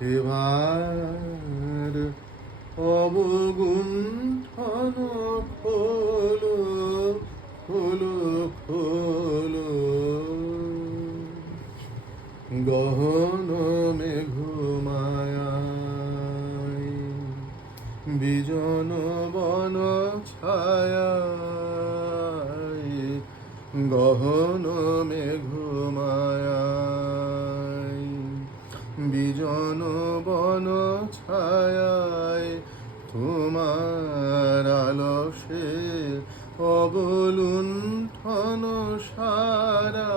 এবার অবগুণ্ঠন খোলো খোলো খোলো, গহন মেঘমায়ায় বিজন বন ছায়ায়, গহন মেঘমায়ায় বিজন বন ছায়ায়, তোমার আলসে অবলুণ্ঠন সারা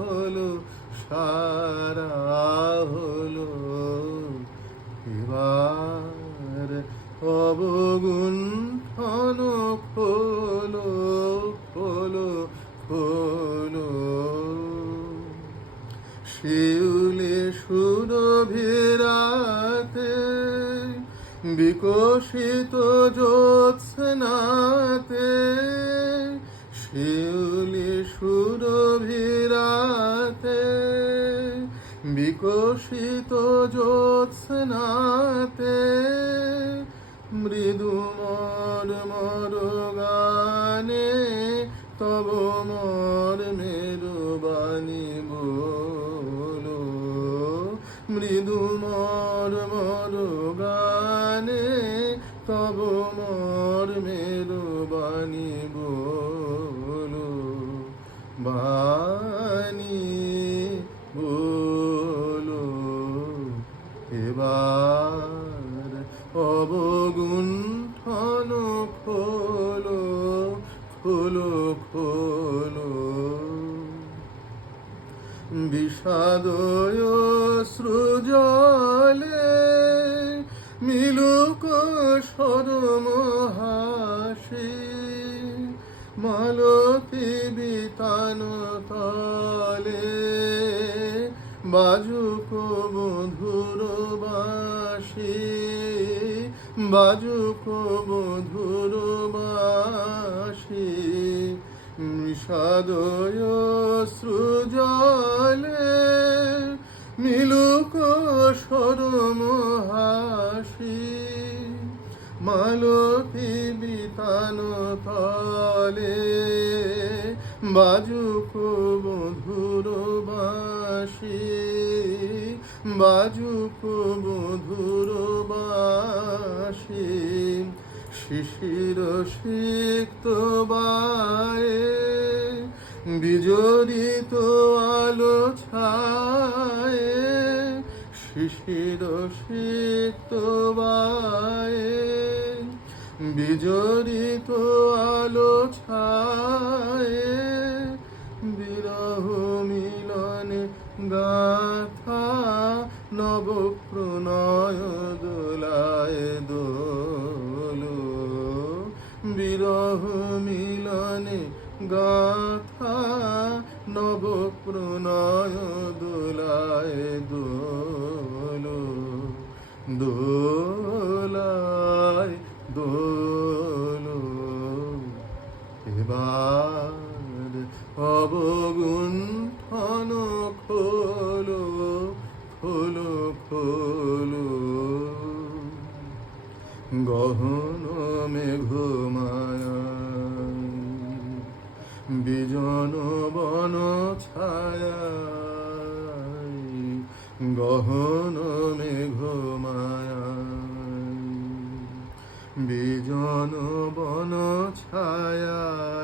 হলো সারা হলো। এবার অবগুণ্ঠন খোলো খোলো খোলো, শিউলি সুরভিরাতে বিকশিত জ্যোৎস্নাতে, শিউলি সুরভিরাতে বিকশিত জ্যোৎস্নাতে, মৃদু মর গানে তব মর মেরুবাণী বলো, মৃদু মর গানে তব মর মেরুবাণী বলো, বাণী বলো। এবার অবগুণ্ঠন খোলো খোলো খোলো, বিষাদয় সৃজলে মিলুক সরমহাসি, মালতী বিতান তলে বাজুক মধুর বাঁশি, বাজুক মধুর বাঁশি, বিষাদয় সৃজলে মিলুক সরমহাসি, মালতী বিতান তলে বাজুক মধুর বাঁশি, বাজুক মধুর বাঁশি, শিশির সিক্ত বায়ে বিজড়িত আলো ছায়ে, শিশির সিক্ত বায়ে বিজড়িত আলো ছায়ে, বিরহ মিলনে গাথা নব প্রণয় দোলায় দোলো, বিরহ মিলনে গাথা নব প্রণয় দোলায় দোলো, দোলায় দোলো। এবার অবগুণ্ঠন খোলো খোলো খোলো, গহন মেঘমায়ায় বিজন বন ছায়ায়, গহন মেঘমায়ায় বিজন বন ছায়ায়।